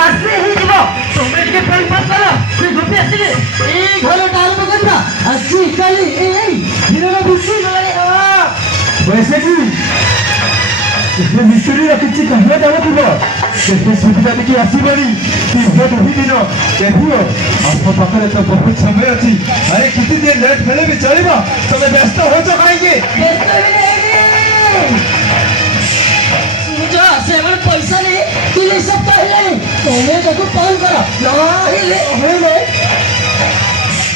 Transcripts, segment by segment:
ମାସେ ହେଇଯିବ ତମେ ଟିକେ ପାଇଁ କର ସେ ଗୋପି ଆସିଲେ ଏଇ ଘରଟା ଆରମ୍ଭ କରିବା ଆଜି କାଲି ଏଇ ହିରର ବୁଝି ଗଲେ वैसे कि इसमें मिस्त्री किसी कहना जाना थी से सुविधा देखिए आसबनी दुई दिन देखिए आप पाखे तो बहुत समय अच्छी अरे किसी दिन लेट हेले भी चलो तुम व्यस्त हो कहीं पैसा नहीं 3 सप्ताह तुम्हें कौन कर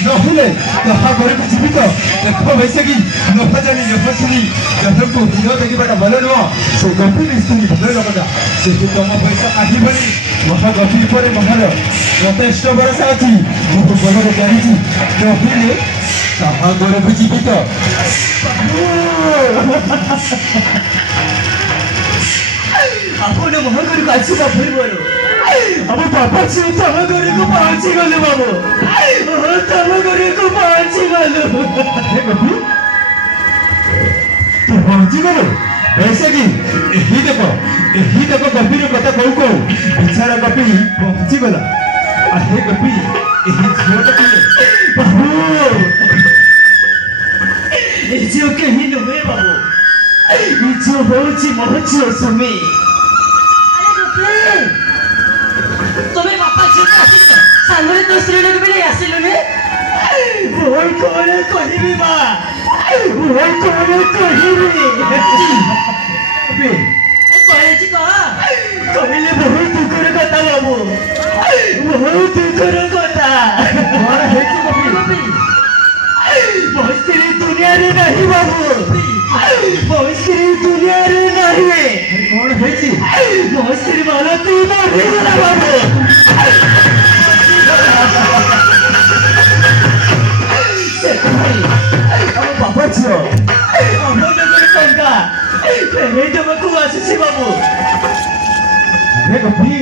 नहिले कहा घरे को जीवित देखो वैसे कि नफा जानी नफसनी जब को हीरो देखा भल नुह से गंभीर स्थिति भल लगता से तुम पैसा काटबनी महा गंभीर पर महार यथेष्ट भरोसा अच्छी मुझे भलरे जानी नहिले कहा घरे को जीवित ଆପଣ ମହାଘରକୁ ଆସିବା ପୂର୍ବରୁ ଆମ ବାପା ଝିଅ ତମ ଘରକୁ ପହଞ୍ଚି ଗଲୁ ବାବୁ ତମ ଘରକୁ ପହଞ୍ଚି ଗଲୁ तू पहुंची गलु ऐसे कि यही देखो गपी कथा कहू कहू बेचारा गपी पहुंची गला हे गपी यही झील कहीं नुहे बाबू झील हूँ मो झील सुमी तुम्हें बापा झील सांगे तो स्त्री लोग भी आसिलुनि भोई कौन कहबी माँ भोई कौन कहबी कहले बहुत दुखर कथा बाबू बहुत दुखर कथा ମୋ ସ୍ତ୍ରୀ ଦୁନିଆରେ ନାହିଁ ବାବୁ ମୋ ସ୍ତ୍ରୀ ଦୁନିଆରେ ନାହିଁ कौन है ମୋ ସ୍ତ୍ରୀ ମାଲତୀ ମରିଗଲା ବାବୁ ସେଥିପାଇଁ ଆମ ବାପା ଝିଅ ଆମ ଲୋକର ଟଙ୍କା ଫେରେଇ ଦେବାକୁ ଆସିଛି ବାବୁ अरे गपी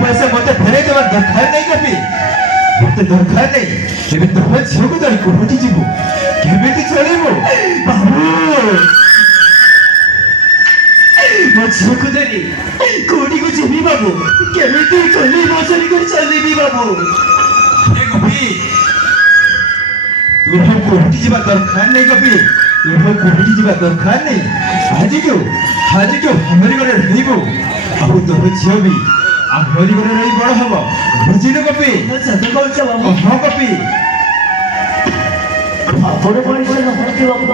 पैसा मत फेरे देवा दरकार नहीं गपी मत दरकार नहीं तेरे तो झील को धरी कोठी जीवु केमिति चलेबो बाबू ମୋ ଝିଅକୁ ଧରି କୋଉଠିକୁ ଯିବି ବାବୁ କେମିତି କଲି ବସରି କରି ଚାଲିବି ବାବୁ हे गपी तू हम कोठी जीवा दरकार नहीं गपी तू हम कोठी जीवा दरकार नहीं आज जो हमारी घरे रहिबो आउ तो झील भी हमारी घरे रही बड़ हम बुझिल गपी ସତ କହୁଛ ବାବୁ हाँ गपी ଆପଣ ମଣିଷ ନହନ୍ତି ବାବୁ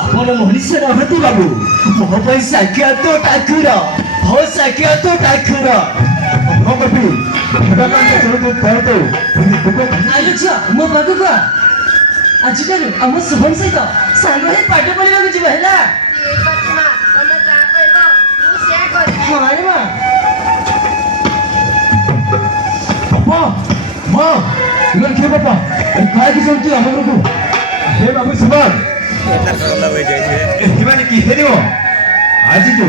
ଆପଣ ମଣିଷ ନହନ୍ତି ବାବୁ ମୋ ପାଇଁ ସାକ୍ଷାତ ଠାକୁର ମୋ ସାକ୍ଷାତ ଠାକୁର हाँ गपी ଆଲୋ ଝିଅ ମୋ ପାଖକୁ ଆ ଆଜିଠାରୁ ଆମ ଶୁଭମ ସହିତ ସାଙ୍ଗ ହେଇ ପାଠ ପଢିବାକୁ ଯିବା ହେଲା ହଁ ଆରେ ମା पापा माँ इधर क्या पापा काय की सोचती हम लोग को हे बाबू सुभान हिमानी की है वो आज जो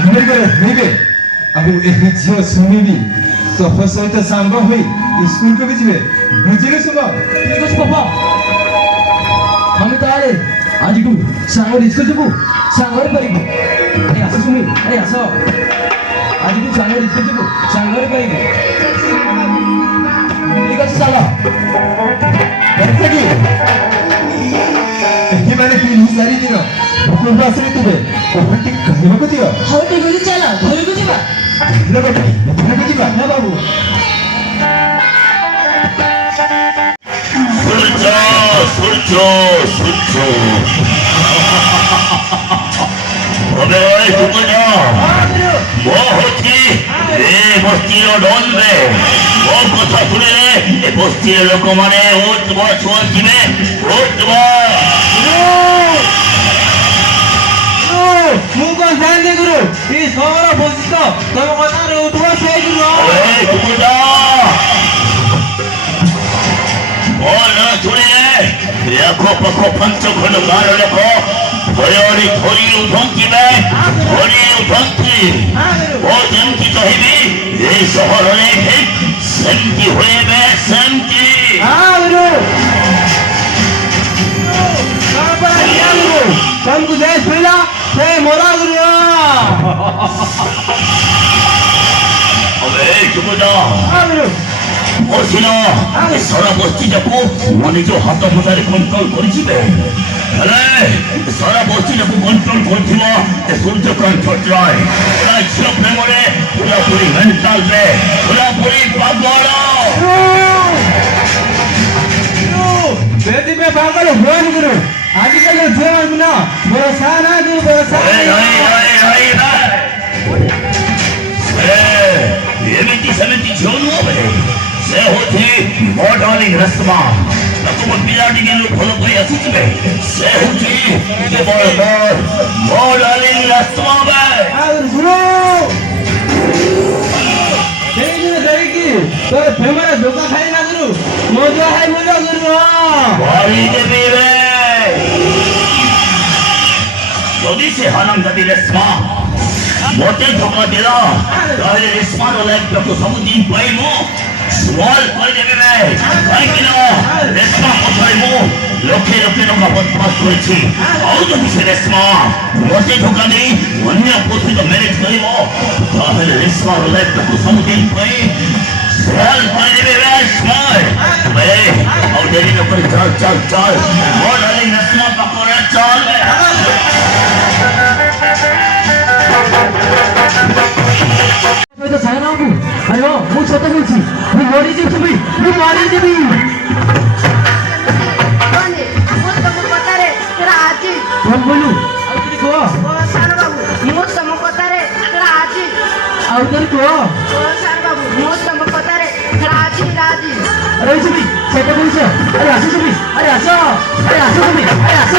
हमारे घर हेबे अब एक झियो सुनी भी तो सहित सांग होई स्कूल को भी जीवे बुझिले सुमा ठीक ଅଛି पापा ଆମେ ତାହେଲେ ଆଜିଠୁ ସାଙ୍ଗ ରିସ୍କ ଯିବୁ ସାଙ୍ଗରେ ପାଇବୁ ଆରେ ଆସ ସୁମି ଆରେ ଆସ ଆଜିଠୁ ସାଙ୍ଗ ରିସ୍କ ଯିବୁ ସାଙ୍ଗରେ ପାଇବୁ ଠିକ ଅଛି ଚାଲ ऐसे की हिमानी की सारी दिन भूख आसे तुबे कोठी कहबो को दियो ହଉ ଠିକ ଅଛି ଚାଲ ଘରକୁ ଯିବା लोग को जीवा ହଁ ବାବୁ Surcho. Obe oi tukuno. Mohoti bostiro donde. Mo kotha sunele e bostiro lokomane utbo chuantibe utbo. ମୁଁ କଣ ଜାଣିନି ଗୁରୁ ଏଇ ସହର ବସିତ ତମ କଥାରେ ଉଠୁଆ ସେଇ ଗୁରୁ Ei tukuno. Ona sunele. Yako pako pancho kono garo loko. Hoyori thoriru dhonkibe. Thoriru dhonki. O ଯେମିତି କହିବି ଏ ସହରରେ ସେମିତି ହୁଏବେ ସେମିତି हमको देश मिला ते मोरा गुरिया अबे चुप जा हाँ मेरे ओसिनो सारा बस्ती जाको मने जो हाथ फसारे कंट्रोल करिछिबे हेले सारा बस्ती जाको कंट्रोल करथिबो ए सूर्यकांत छटराय ओरा झियो प्रेमरे पूरा पूरी मेंटल रे पूरा पूरी पागल बेटी में पागल हुआ नहीं करो आजकल ये जीवन ना भरोसा ना दो भरोसा एमिति समिति जोनो बे से होती मॉडलिंग रस्मा तुम बिलाड़ी के लोग फॉलो कोई असुचिबे से होती ये मॉडलिंग रस्मा बे गुरु देगी तो फेमरा धोखा खाई ना गुरु मोजा है मोजा गुरु बारी देवी रे यदि से हानम जाति रस्मा मोटे धोखा देला तारे रस्मा रो लाइक तो सब दिन पाई मो सवाल कर देबे रे काई किनो रस्मा कोथाय मो लोके लोके नो बदमाश करछि आउ जदि से रस्मा मोटे धोखा दे अन्य पोथी तो मैनेज करिवो तारे रस्मा रो लाइक तो सब दिन पाई सवाल कर देबे रे स्मार्ट बे आउ देरी न कर चल चल चल मोर वाली रस्मा पकोड़ा चल तो सारा नाम अरे वो मुझ छोटा बोलছি তুই মরি যাবি তুই মরি যাবি বনে মোর তম কথারে তোরা আজি কোন বলু আর তুই কো ও সার বাবু মোর তম কথারে তোরা আজি আর তুই কো ও সার বাবু মোর তম কথারে তোরা আজি রাজি আরে যাবি সেটা বলছ আরে আসো যাবি আরে আসো যাবি আরে আসো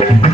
रे